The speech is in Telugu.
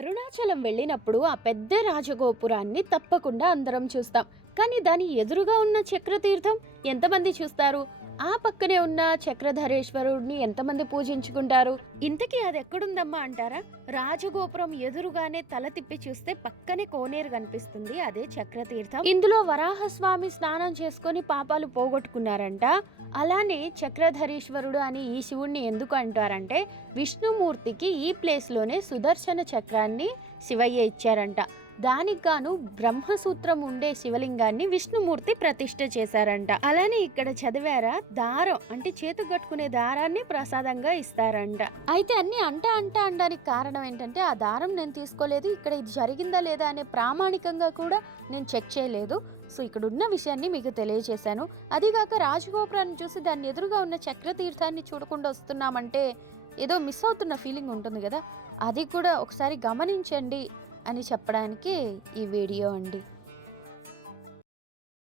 అరుణాచలం వెళ్ళినప్పుడు ఆ పెద్ద రాజగోపురాన్ని తప్పకుండా అందరం చూస్తాం. కానీ దాని ఎదురుగా ఉన్న చక్రతీర్థం ఎంతమంది చూస్తారు? ఆ పక్కనే ఉన్న చక్రధరేశ్వరుడిని ఎంతమంది పూజించుకుంటారు? ఇంతకీ అది ఎక్కడుందమ్మా అంటారా? రాజగోపురం ఎదురుగానే తల తిప్పి చూస్తే పక్కనే కోనేరు కనిపిస్తుంది అదే చక్రతీర్థం. ఇందులో వరాహస్వామి స్నానం చేసుకొని పాపాలు పోగొట్టుకున్నారంట. అలానే చక్రధరీశ్వరుడు అని ఈ శివుణ్ణి ఎందుకు అంటారంటే విష్ణుమూర్తికి ఈ ప్లేస్లోనే సుదర్శన చక్రాన్ని శివయ్య ఇచ్చారంట. దానికి గాను బ్రహ్మసూత్రం ఉండే శివలింగాన్ని విష్ణుమూర్తి ప్రతిష్ఠ చేశారంట. అలానే ఇక్కడ చదివారా దారం అంటే చేతు కట్టుకునే దారాన్ని ప్రసాదంగా ఇస్తారంట. అయితే అన్ని అంట అంట అనడానికి కారణం ఏంటంటే ఆ దారం నేను తీసుకోలేదు ఇక్కడ ఇది జరిగిందా లేదా అనే ప్రామాణికంగా కూడా నేను చెక్ చేయలేదు. సో ఇక్కడ ఉన్న విషయాన్ని మీకు తెలియజేశాను. అదిగాక రాజగోపురాన్ని చూసి దాన్ని ఎదురుగా ఉన్న చక్రతీర్థాన్ని చూడకుండా వస్తున్నామంటే ఏదో మిస్ అవుతున్న ఫీలింగ్ ఉంటుంది కదా. అది కూడా ఒకసారి గమనించండి. అని చెప్పడానికి ఈ వీడియో అండి.